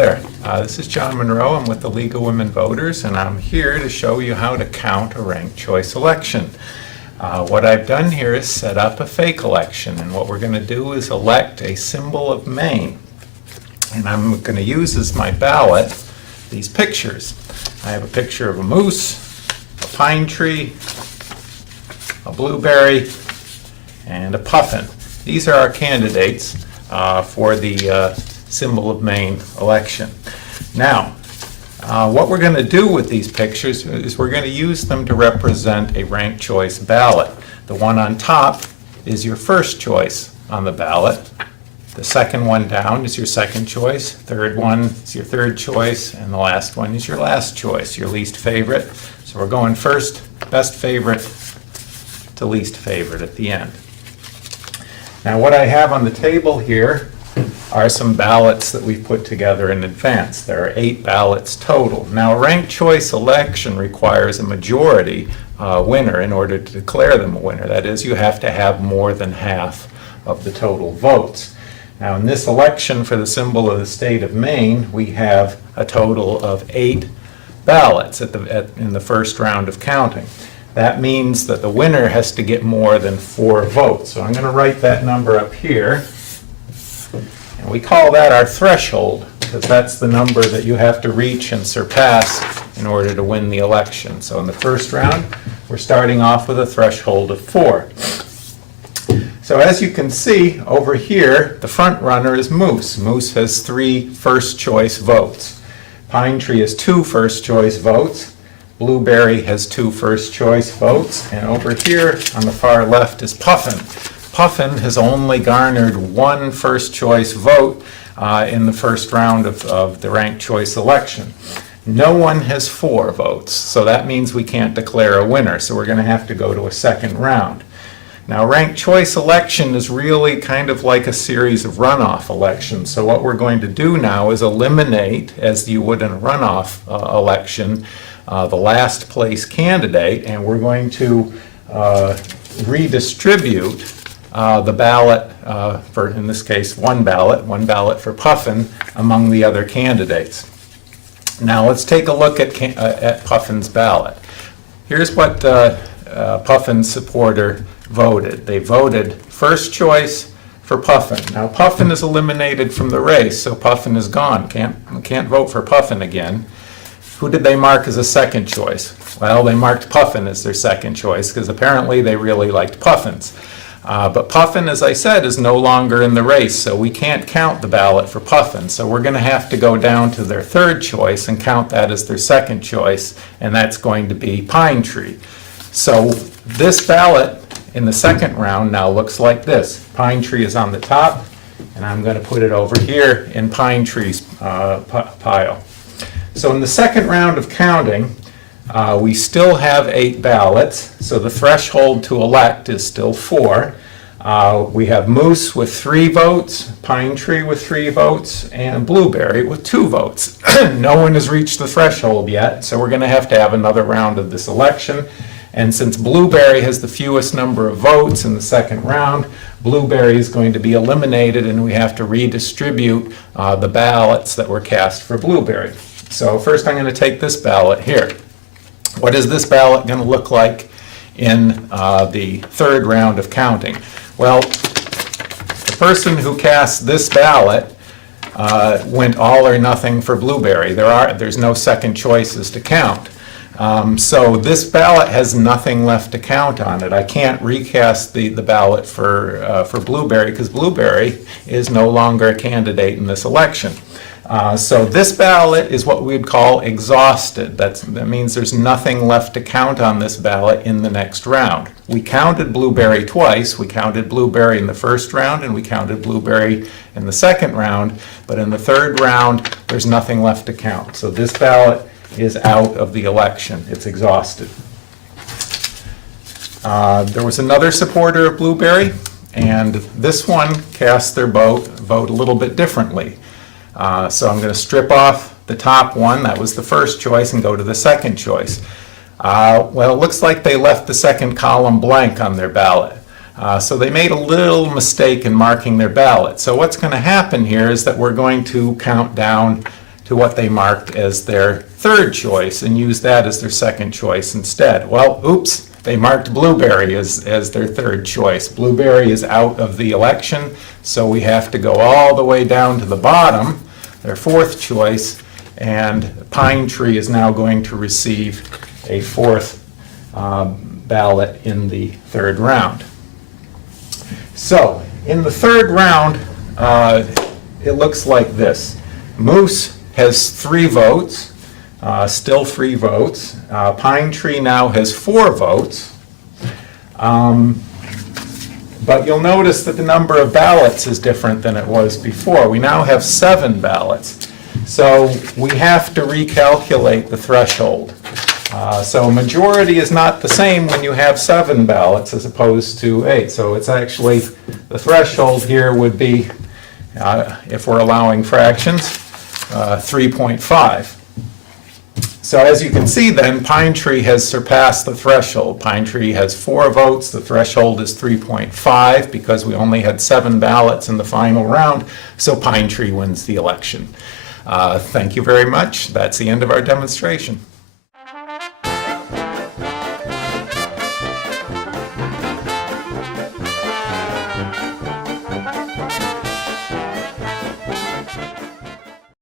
there. This is Jon Monroe. I'm with the League of Women Voters, and I'm here to show you how to count a ranked choice election. What I've done here is set up a fake election, and what we're going to do is elect a symbol of Maine. And I'm going to use as my ballot these pictures. I have a picture of a moose, a pine tree, a blueberry, and a puffin. These are our candidates for the symbol of Maine election. Now, what we're going to do with these pictures is we're going to use them to represent a ranked choice ballot. The one on top is your first choice on the ballot. The second one down is your second choice. Third one is your third choice. And the last one is your last choice, your least favorite. So we're going first, best favorite, to least favorite at the end. Now what I have on the table here are some ballots that we've put together in advance. There are 8 ballots total. Now a ranked choice election requires a majority winner in order to declare them a winner. That is, you have to have more than half of the total votes. Now in this election for the symbol of the state of Maine, we have a total of 8 ballots in the first round of counting. That means that the winner has to get more than 4 votes. So I'm going to write that number up here. And we call that our threshold, because that's the number that you have to reach and surpass in order to win the election. So in the first round, we're starting off with a threshold of 4. So as you can see over here, the front runner is Moose. Moose has 3 first choice votes. Pine Tree has 2 first choice votes. Blueberry has 2 first choice votes. And over here on the far left is Puffin. Puffin has only garnered 1 first choice vote in the first round of the ranked choice election. No one has 4 votes, so that means we can't declare a winner, so we're going to have to go to a second round. Now, ranked choice election is really kind of like a series of runoff elections, so what we're going to do now is eliminate, as you would in a runoff election, the last place candidate, and we're going to redistribute the ballot for, in this case, one ballot for Puffin among the other candidates. Now let's take a look at Puffin's ballot. Here's what Puffin's supporter voted. They voted first choice for Puffin. Now Puffin is eliminated from the race, so Puffin is gone. Can't vote for Puffin again. Who did they mark as a second choice? Well, they marked Puffin as their second choice because apparently they really liked Puffins. But Puffin, as I said, is no longer in the race, so we can't count the ballot for Puffin. So we're going to have to go down to their third choice and count that as their second choice, and that's going to be Pine Tree. So this ballot in the second round now looks like this. Pine Tree is on the top, and I'm going to put it over here in Pine Tree's pile. So in the second round of counting, we still have 8 ballots, so the threshold to elect is still 4. We have Moose with 3 votes, Pine Tree with 3 votes, and Blueberry with 2 votes. No one has reached the threshold yet, so we're going to have another round of this election. And since Blueberry has the fewest number of votes in the second round, Blueberry is going to be eliminated, and we have to redistribute the ballots that were cast for Blueberry. So first I'm going to take this ballot here. What is this ballot going to look like in the third round of counting? Well, the person who cast this ballot went all or nothing for Blueberry. There's no second choices to count. So this ballot has nothing left to count on it. I can't recast the ballot for Blueberry because Blueberry is no longer a candidate in this election. So this ballot is what we'd call exhausted. That means there's nothing left to count on this ballot in the next round. We counted Blueberry twice. We counted Blueberry in the first round and we counted Blueberry in the second round. But in the third round, there's nothing left to count. So this ballot is out of the election. It's exhausted. There was another supporter of Blueberry, and this one cast their vote a little bit differently. So I'm going to strip off the top one, that was the first choice, and go to the second choice. Well, it looks like they left the second column blank on their ballot. So they made a little mistake in marking their ballot. So what's going to happen here is that we're going to count down to what they marked as their third choice and use that as their second choice instead. Well, oops, they marked Blueberry as their third choice. Blueberry is out of the election, so we have to go all the way down to the bottom, their fourth choice, and Pine Tree is now going to receive a fourth ballot in the third round. So, in the third round, it looks like this. Moose has 3 votes, still 3 votes. Pine Tree now has 4 votes. But you'll notice that the number of ballots is different than it was before. We now have 7 ballots. So we have to recalculate the threshold. So majority is not the same when you have 7 ballots as opposed to 8. So it's actually, the threshold here would be, if we're allowing fractions, 3.5. So as you can see then, Pine Tree has surpassed the threshold. Pine Tree has 4 votes, the threshold is 3.5 because we only had 7 ballots in the final round, so Pine Tree wins the election. Thank you very much. That's the end of our demonstration.